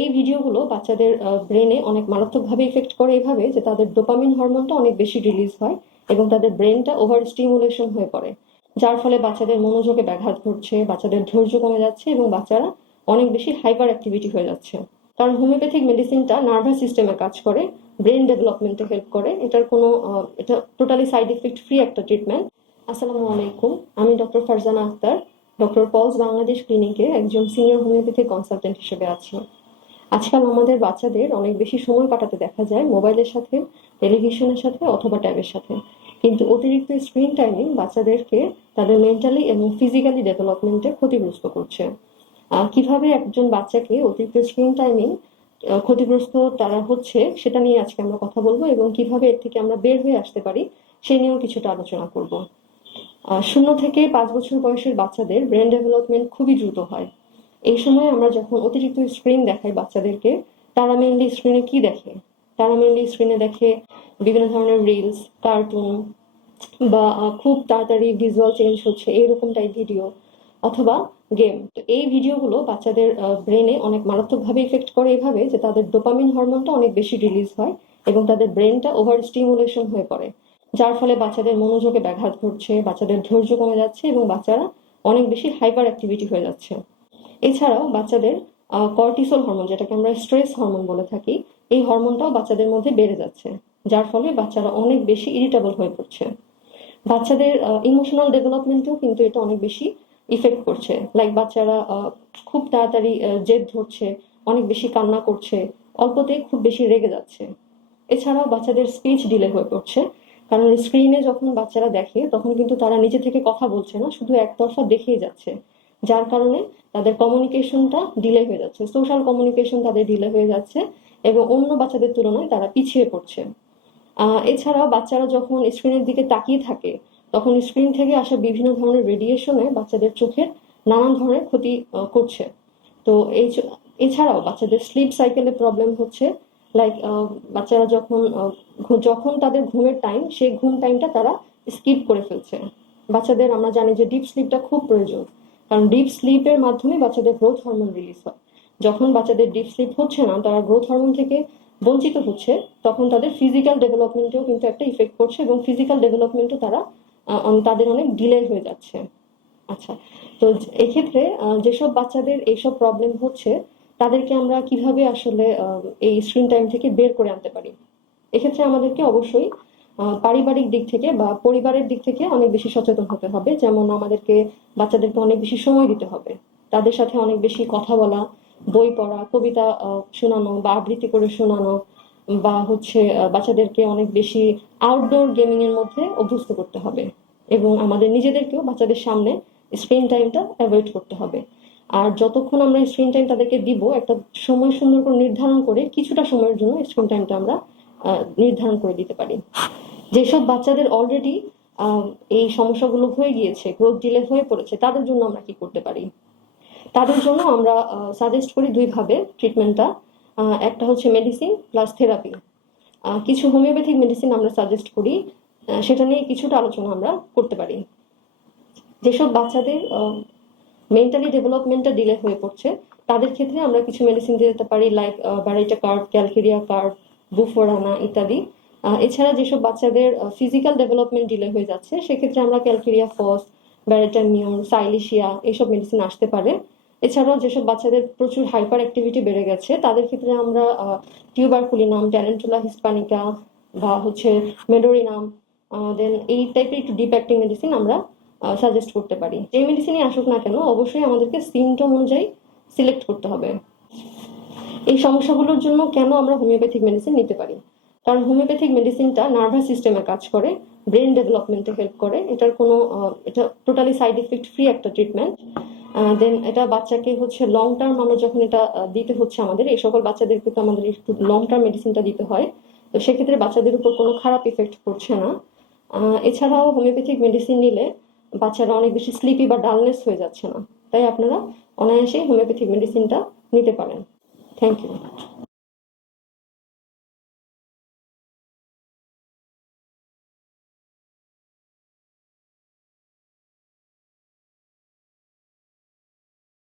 এই ভিডিওগুলো বাচ্চাদের ব্রেনে অনেক মারাত্মকভাবে ইফেক্ট করে এইভাবে যে তাদের ডোপামিন হরমোনটা অনেক বেশি রিলিজ হয় এবং তাদের ব্রেনটা ওভার স্টিমুলেশন হয়ে পড়ে, যার ফলে বাচ্চাদের মনোযোগে ব্যাঘাত ঘটছে, বাচ্চাদের ধৈর্য কমে যাচ্ছে এবং বাচ্চারা অনেক বেশি হাইপার অ্যাক্টিভিটি হয়ে যাচ্ছে। কারণ হোমিওপ্যাথিক মেডিসিনটা নার্ভাস সিস্টেমে কাজ করে, ব্রেন ডেভেলপমেন্টে হেল্প করে। এটা টোটালি সাইড ইফেক্ট ফ্রি একটা ট্রিটমেন্ট। আসসালামু আলাইকুম, আমি doctor Farzana Akter, doctor Paul's Bangladesh ক্লিনিকে একজন সিনিয়র হোমিওপ্যাথিক কনসালটেন্ট হিসেবে আছি। আজকাল আমাদের বাচ্চাদের অনেক বেশি সময় কাটাতে দেখা যায় মোবাইলের সাথে, টেলিভিশনের সাথে অথবা ট্যাবের সাথে। কিন্তু অতিরিক্ত স্ক্রিন টাইমিং বাচ্চাদেরকে তাদের মেন্টালি এবং ফিজিক্যালি ডেভেলপমেন্টে ক্ষতিগ্রস্ত করছে। কিভাবে একজন বাচ্চাকে অতিরিক্ত স্ক্রিন টাইমিং ক্ষতিগ্রস্ত তারা হচ্ছে সেটা নিয়ে আজকে আমরা কথা বলবো এবং কিভাবে এর থেকে আমরা বের হয়ে আসতে পারি সে নিয়েও কিছুটা আলোচনা করব। 0 থেকে 5 বছর বয়সের বাচ্চাদের ব্রেন ডেভেলপমেন্ট খুবই দ্রুত হয়। এই সময় আমরা যখন অতিরিক্ত স্ক্রিন দেখাই বাচ্চাদেরকে, তারা মেইনলি স্ক্রিনে কি দেখে? তারা মেইনলি স্ক্রিনে দেখে বিভিন্ন ধরনের রিলস, কার্টুন বা খুব তাড়াতাড়ি ভিজুয়াল চেঞ্জ হচ্ছে এইরকম টাইপ ভিডিও অথবা গেম। তো এই ভিডিওগুলো বাচ্চাদের ব্রেনে অনেক মারাত্মকভাবে ইফেক্ট করে এইভাবে যে তাদের ডোপামিন হরমোনটা অনেক বেশি রিলিজ হয় এবং তাদের ব্রেনটা ওভার স্টিমুলেশন হয়ে পড়ে, যার ফলে বাচ্চাদের মনোযোগে ব্যাঘাত ঘটছে, বাচ্চাদের ধৈর্য কমে যাচ্ছে এবং বাচ্চারা অনেক বেশি হাইপার অ্যাক্টিভিটি হয়ে যাচ্ছে। এছাড়াও বাচ্চাদের কর্টিসল হরমোন, যেটাকে আমরা স্ট্রেস হরমোন বলে থাকি, এই হরমোনটাও বাচ্চাদের মধ্যে বেড়ে যাচ্ছে, যার ফলে বাচ্চারা অনেক বেশি ইরিটেবল হয়ে পড়ছে। বাচ্চাদের ইমোশনাল ডেভেলপমেন্টেও কিন্তু এটা অনেক বেশি ইফেক্ট করছে। লাইক বাচ্চারা খুব তাড়াতাড়ি জেদ ধরছে, অনেক বেশি কান্না করছে, অল্পতেই খুব বেশি রেগে যাচ্ছে। এছাড়াও বাচ্চাদের স্পিচ ডিলে হয়ে পড়ছে, কারণ স্ক্রিনে যখন বাচ্চারা দেখে তখন কিন্তু তারা নিজে থেকে কথা বলছে না, শুধু একতরফা দেখেই যাচ্ছে, যার কারণে তাদের কমিউনিকেশনটা ডিলে হয়ে যাচ্ছে, সোশ্যাল কমিউনিকেশন তাদের ডিলে হয়ে যাচ্ছে এবং অন্য বাচ্চাদের তুলনায় তারা পিছিয়ে পড়ছে। এছাড়াও বাচ্চারা যখন স্ক্রিনের দিকে তাকিয়ে থাকে তখন স্ক্রিন থেকে আসা বিভিন্ন ধরনের রেডিয়েশনে বাচ্চাদের চোখের নানান ধরনের ক্ষতি করছে। তো এছাড়াও বাচ্চাদের স্লিপ সাইকেলে প্রবলেম হচ্ছে। লাইক বাচ্চারা যখন তাদের ঘুমের টাইম, সেই ঘুম টাইমটা তারা স্কিপ করে ফেলছে। বাচ্চাদের আমরা জানি যে ডিপ স্লিপটা খুব প্রয়োজন, কারণ ডিপ স্লিপের মাধ্যমে বাচ্চাদের গ্রোথ হরমোন রিলিজ হয়। যখন বাচ্চাদের ডিপ স্লিপ হচ্ছে না, তারা গ্রোথ হরমোন থেকে বঞ্চিত হচ্ছে, তখন তাদের ফিজিক্যাল ডেভেলপমেন্টেও কিন্তু একটা ইফেক্ট করছে এবং ফিজিক্যাল ডেভেলপমেন্টও তাদের অনেক ডিলে হয়ে যাচ্ছে। আচ্ছা, তো এক্ষেত্রে যেসব বাচ্চাদের এইসব প্রবলেম হচ্ছে তাদেরকে আমরা কিভাবে আসলে এই স্ক্রিন টাইম থেকে বের করে আনতে পারি? এক্ষেত্রে আমাদেরকে অবশ্যই পারিবারিক দিক থেকে বা পরিবারের দিক থেকে অনেক বেশি সচেতন হতে হবে। যেমন আমাদেরকে বাচ্চাদেরকে অনেক বেশি সময় দিতে হবে, তাদের সাথে অনেক বেশি কথা বলা, বই পড়া, কবিতা শোনানো বা আবৃত্তি করে শোনানো, বা হচ্ছে বাচ্চাদেরকে অনেক বেশি আউটডোর গেমিং এর মধ্যে অভ্যস্ত করতে হবে এবং আমাদের নিজেদেরকেও বাচ্চাদের সামনে স্ক্রিন টাইমটা অ্যাভয়েড করতে হবে। আর যতক্ষণ আমরা স্ক্রিন টাইম তাদেরকে দিব, একটা সময় সুন্দর করে নির্ধারণ করে কিছুটা সময়ের জন্য স্ক্রিন টাইমটা আমরা নির্ধারণ করে দিতে পারি। যেসব বাচ্চাদের অলরেডি এই সমস্যাগুলো হয়ে গিয়েছে, গ্রোথ ডিলে হয়ে পড়েছে, তাদের জন্য আমরা কি করতে পারি? তাদের জন্য আমরা সাজেস্ট করি 2 ভাবে ট্রিটমেন্টটা। একটা হচ্ছে মেডিসিন প্লাস থেরাপি। কিছু হোমিওপ্যাথিক মেডিসিন আমরা সাজেস্ট করি, সেটা নিয়ে কিছুটা আলোচনা আমরা করতে পারি। যেসব বাচ্চাদের মেন্টালি ডেভেলপমেন্টটা ডিলে হয়ে পড়ছে তাদের ক্ষেত্রে আমরা কিছু মেডিসিন দিতে পারি, লাইক ব্যারাইটা কার্ড, ক্যালকেরিয়া কার্ড, বুফোরানা ইত্যাদি। এছাড়া যেসব বাচ্চাদের ফিজিক্যাল ডেভেলপমেন্ট ডিলে হয়ে যাচ্ছে সেক্ষেত্রে আমরা ক্যালকেরিয়া ফস, ব্যারাটামিউর, সাইলিশিয়া এইসব মেডিসিন আসতে পারে। এছাড়াও যেসব বাচ্চাদের প্রচুর হাইপার অ্যাক্টিভিটি বেড়ে গেছে তাদের ক্ষেত্রে আমরা টিউবারকুলিনাম, ট্যালেন্টুলা হিসপানিকা বা হচ্ছে মেডোরিনাম, দেন এই টাইপের একটু ডিপ অ্যাক্টিং মেডিসিন আমরা সাজেস্ট করতে পারি। যে মেডিসিনই আসুক না কেন অবশ্যই আমাদেরকে সিমটম অনুযায়ী সিলেক্ট করতে হবে। এই সমস্যাগুলোর জন্য কেন আমরা হোমিওপ্যাথিক মেডিসিন নিতে পারি? কারণ হোমিওপ্যাথিক মেডিসিনটা নার্ভাস সিস্টেমে কাজ করে, ব্রেন ডেভেলপমেন্টে হেল্প করে। এটা টোটালি সাইড ইফেক্ট ফ্রি একটা ট্রিটমেন্ট। দেন এটা বাচ্চাকে হচ্ছে লং টার্ম আমরা যখন এটা দিতে হচ্ছে, আমাদের এই সকল বাচ্চাদেরকে তো আমাদের একটু লং টার্ম মেডিসিনটা দিতে হয়, তো সেক্ষেত্রে বাচ্চাদের উপর কোনো খারাপ ইফেক্ট পড়ছে না। এছাড়াও হোমিওপ্যাথিক মেডিসিন নিলে বাচ্চারা অনেক বেশি স্লিপি বা ডালনেস হয়ে যাচ্ছে না, তাই আপনারা অনায়াসেই হোমিওপ্যাথিক মেডিসিনটা নিতে পারেন। Thank you.